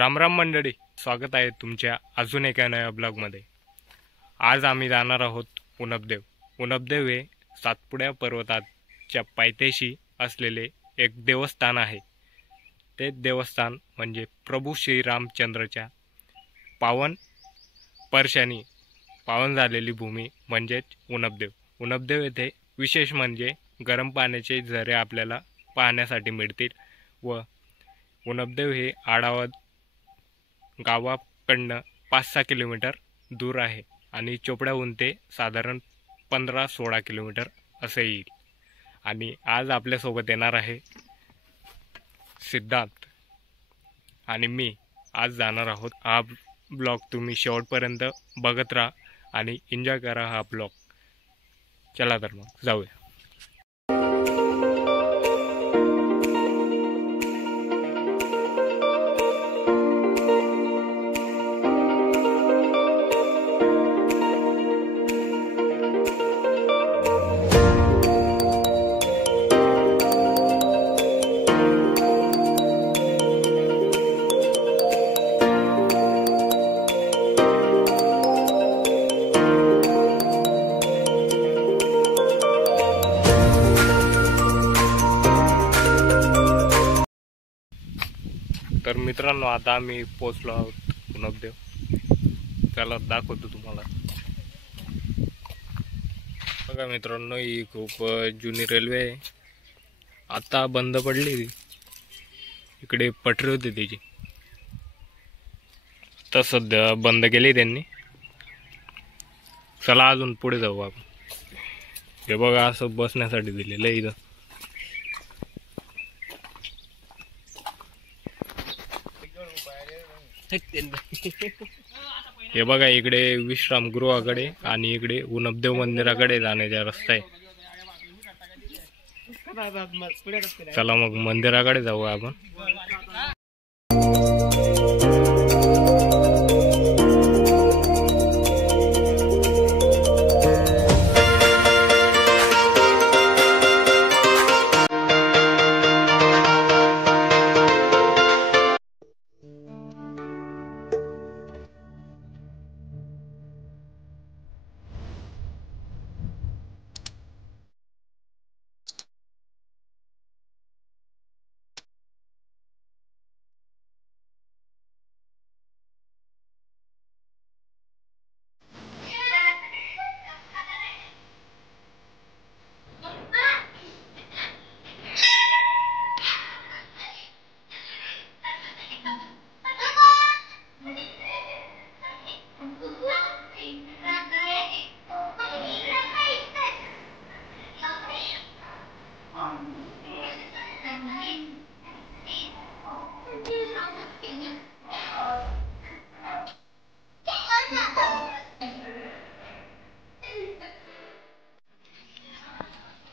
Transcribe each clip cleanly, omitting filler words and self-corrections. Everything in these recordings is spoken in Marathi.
रामराम मंडळी, स्वागत आहे तुमच्या अजून एका नव्या ब्लॉगमध्ये। आज आम्ही जाणार आहोत उनबदेव। उनबदेव हे सातपुड्या पर्वताच्या पायथ्याशी असलेले एक देवस्थान आहे। ते देवस्थान म्हणजे प्रभू श्रीरामचंद्रच्या पावन स्पर्शाने पावन झालेली भूमी म्हणजेच उनबदेव। उनबदेव येथे विशेष म्हणजे गरम पाण्याचे झरे आपल्याला पाहण्यासाठी मिळतील व उनबदेव हे आढावा गावाकडनं 5-6 किलोमीटर दूर आहे आणि चोपड्याहून ते साधारण 15-16 किलोमीटर असे येईल। आणि आज आपल्यासोबत येणार आहे सिद्धार्थ आणि मी आज जाणार आहोत। हा ब्लॉग तुम्ही शेवटपर्यंत बघत राहा आणि एन्जॉय करा हा ब्लॉग। चला तर मग जाऊया। तर मित्रांनो, आता आम्ही पोहोचलो आहोत उनबदेव। त्याला दाखवतो तुम्हाला। बघा मित्रांनो, ही खूप जुनी रेल्वे आहे, आता बंद पडली। इकडे पटरी होती त्याची, तर सध्या बंद केली त्यांनी। चला अजून पुढे जाऊ आपण। हे बघा, असं बसण्यासाठी दिलेलं आहे इथं। हे बघा, इकडे विश्रामगृहाकडे आणि इकडे उनबदेव मंदिराकडे जाण्याचा रस्ता आहे। चला मग मंदिराकडे जाऊ आपण।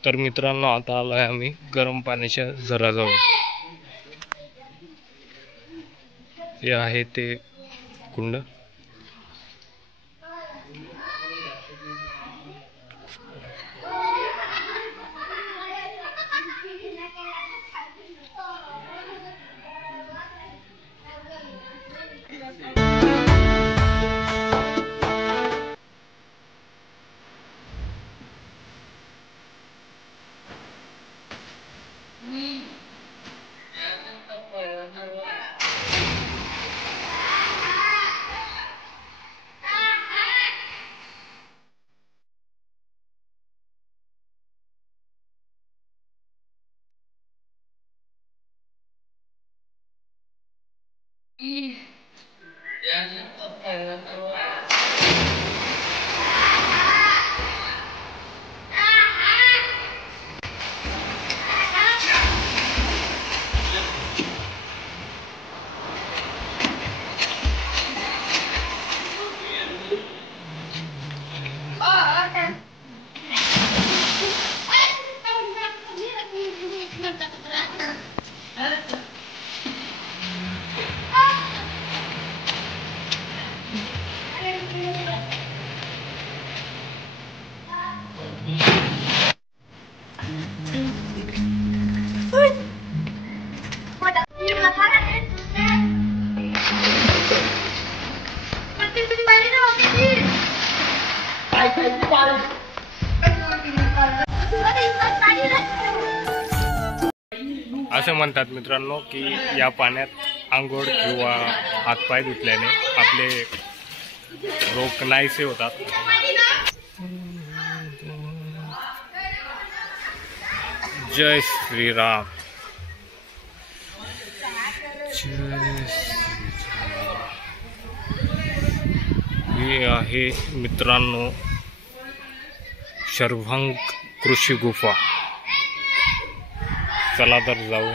तर मित्रांनो, आता आलोय आम्ही गरम पाण्याच्या झऱ्याजवळ। हे आहे ते कुंड। असं म्हणतात मित्रांनो की या पाण्यात आंघोळ किंवा हातपाय धुतल्याने आपले रोग नाहीसे होतात. जय श्रीराम. जय श्रीराम. हे आहे मित्रांनो शर्वांग कृषी गुफा. चला तर जाऊ.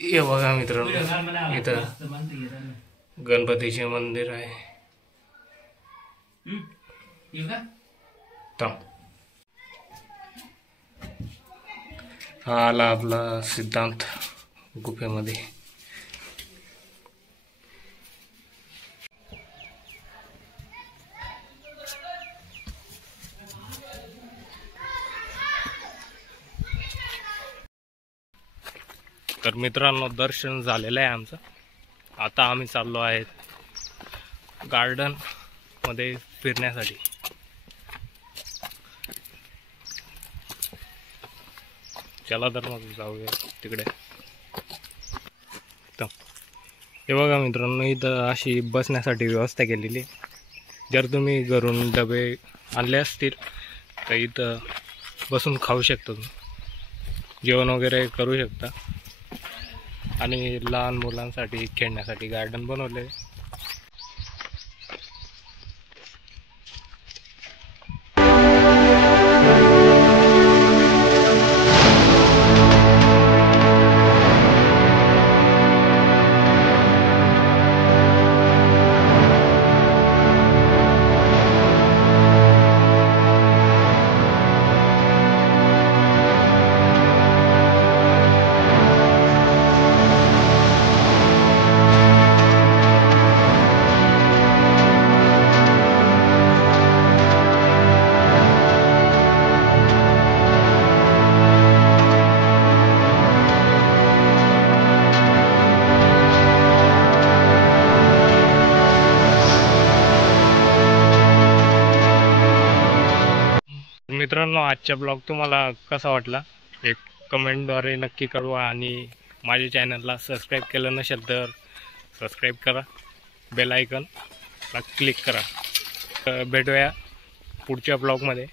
हे बघा मित्रांनो इथं गणपतीचे मंदिर आहे. हा आला आपला सिद्धांत गुफेमध्ये. तर मित्रांनो दर्शन झालेलं आहे आमचं. आता आम्ही चाललो आहेत गार्डन मध्ये फिरण्यासाठी. चला तर मग जाऊया तिकडे. हे बघा मित्रांनो इथं अशी बसण्यासाठी व्यवस्था केलेली. जर तुम्ही घरून डबे आणले असतील तर इथं बसून खाऊ शकता, तुम्ही जेवण वगैरे करू शकता. आणि लहान मुलांसाठी खेळण्यासाठी गार्डन बनवले. मित्रांनो आजचा ब्लॉग तुम्हाला कसा वाटला एक कमेंटद्वारे नक्की कळवा. आणि माझ्या चॅनलला सबस्क्राईब केलं नसेल तर सबस्क्राईब करा, बेल आयकॉनला क्लिक करा. भेटूया पुढच्या ब्लॉगमध्ये.